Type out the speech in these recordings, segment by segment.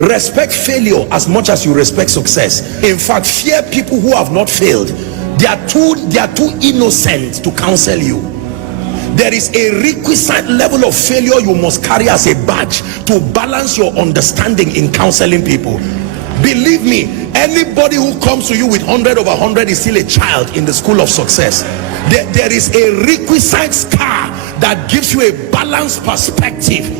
Respect failure as much as you respect success. In fact, fear people who have not failed. They are too innocent to counsel you. There is a requisite level of failure you must carry as a badge to balance your understanding in counseling people. Believe me, anybody who comes to you with 100 over 100 is still a child in the school of success. There is a requisite scar that gives you a balanced perspective.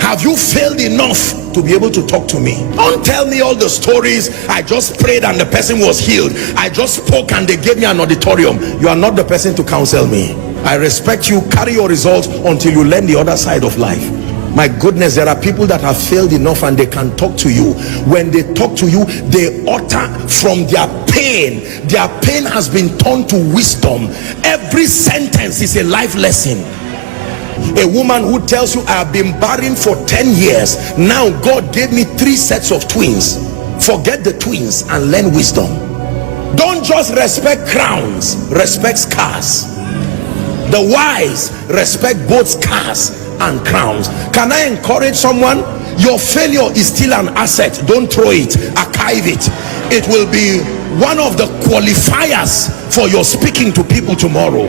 Have you failed enough to be able to talk to me? Don't tell me all the stories. I just prayed and the person was healed. I just spoke and they gave me an auditorium. You are not the person to counsel me. I respect you. Carry your results until you learn the other side of life. My goodness, there are people that have failed enough and they can talk to you. When they talk to you, they utter from their pain. Their pain has been turned to wisdom. Every sentence is a life lesson. A woman who tells you, I have been barren for 10 years. Now God gave me 3 sets of twins. Forget the twins and learn wisdom. Don't just respect crowns, respect scars. The wise respect both scars and crowns. Can I encourage someone? Your failure is still an asset. Don't throw it, archive it. It will be one of the qualifiers for your speaking to people tomorrow.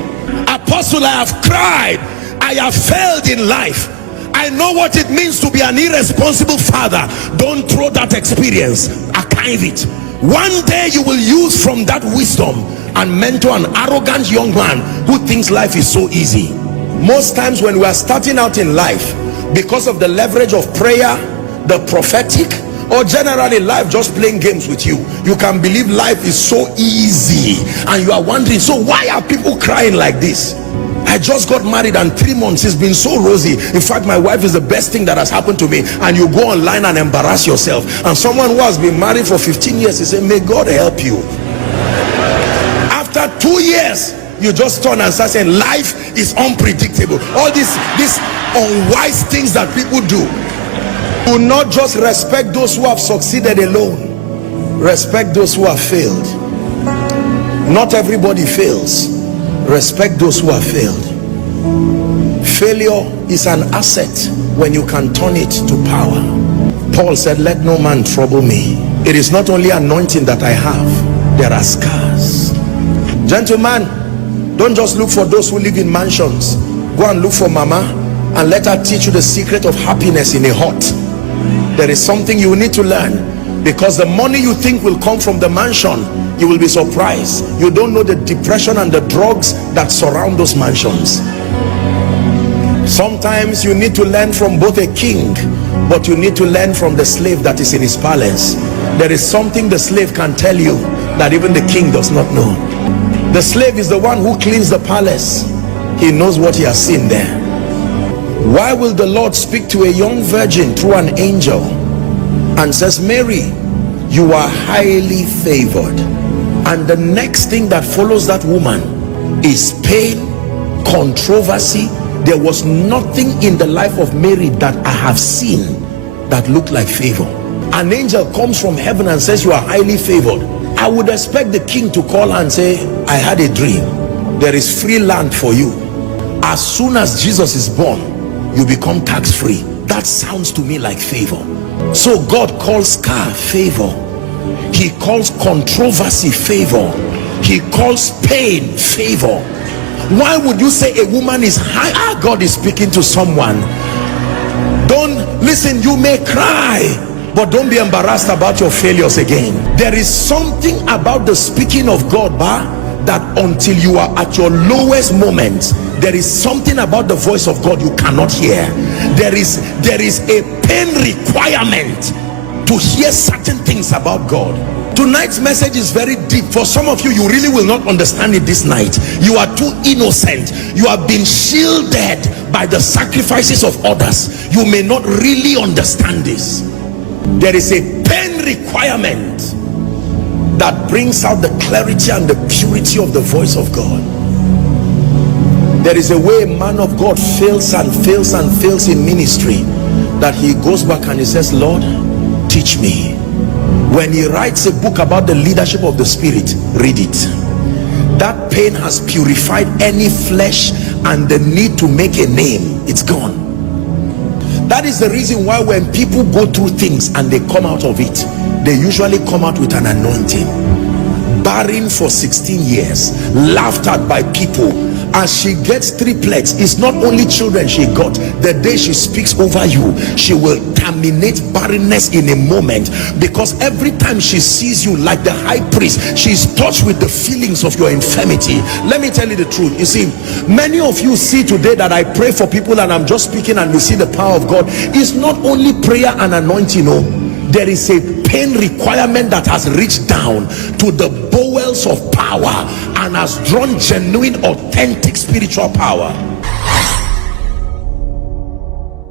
Apostle, I have cried, I have failed in life. I know what it means to be an irresponsible father. Don't throw that experience, archive it. One day you will use from that wisdom and mentor an arrogant young man who thinks life is so easy. Most times when we are starting out in life, because of the leverage of prayer, the prophetic, or generally life just playing games with you, you can believe life is so easy and you are wondering, so why are people crying like this? I just got married and 3 months it's been so rosy. In fact, my wife is the best thing that has happened to me. And you go online and embarrass yourself. And someone who has been married for 15 years, he said, may God help you. After 2 years, you just turn and start saying life is unpredictable. All these unwise things that people do. Do not just respect those who have succeeded alone. Respect those who have failed. Not everybody fails. Respect those who have failed. Failure is an asset when you can turn it to power. Paul said, let no man trouble me. It is not only anointing that I have, there are scars. Gentlemen, don't just look for those who live in mansions. Go and look for mama and let her teach you the secret of happiness in a hut. There is something you need to learn, because the money you think will come from the mansion, you will be surprised. You don't know the depression and the drugs that surround those mansions. Sometimes you need to learn from both a king, but you need to learn from the slave that is in his palace. There is something the slave can tell you that even the king does not know. The slave is the one who cleans the palace. He knows what he has seen there. Why will the Lord speak to a young virgin through an angel and says, Mary, you are highly favored? And the next thing that follows that woman is pain, controversy. There was nothing in the life of Mary that I have seen that looked like favor. An angel comes from heaven and says you are highly favored. I would expect the king to call her and say, I had a dream. There is free land for you. As soon as Jesus is born, you become tax-free. That sounds to me like favor. So God calls scar favor. He calls controversy favor. He calls pain favor. Why would you say a woman is high? God is speaking to someone. Don't listen. You may cry, but don't be embarrassed about your failures again. There is something about the speaking of God, that until you are at your lowest moment, there is something about the voice of God you cannot hear. There is a pain requirement to hear certain things about God. Tonight's message is very deep. For some of you, you really will not understand it this night. You are too innocent. You have been shielded by the sacrifices of others. You may not really understand this. There is a pain requirement that brings out the clarity and the purity of the voice of God. There is a way a man of God fails and fails and fails in ministry, that he goes back and he says, Lord, teach me. When he writes a book about the leadership of the Spirit, read it. That pain has purified any flesh and the need to make a name. It's gone. That is the reason why when people go through things and they come out of it, they usually come out with an anointing. Barren for 16 years, laughed at by people. As she gets triplets, it's not only children she got. The day she speaks over you, she will terminate barrenness in a moment, because every time she sees you, like the high priest, she's touched with the feelings of your infirmity. Let me tell you the truth. You see, many of you see today that I pray for people and I'm just speaking and you see the power of God. It's not only prayer and anointing, no. There is a pain requirement that has reached down to the bowels of power and has drawn genuine, authentic spiritual power.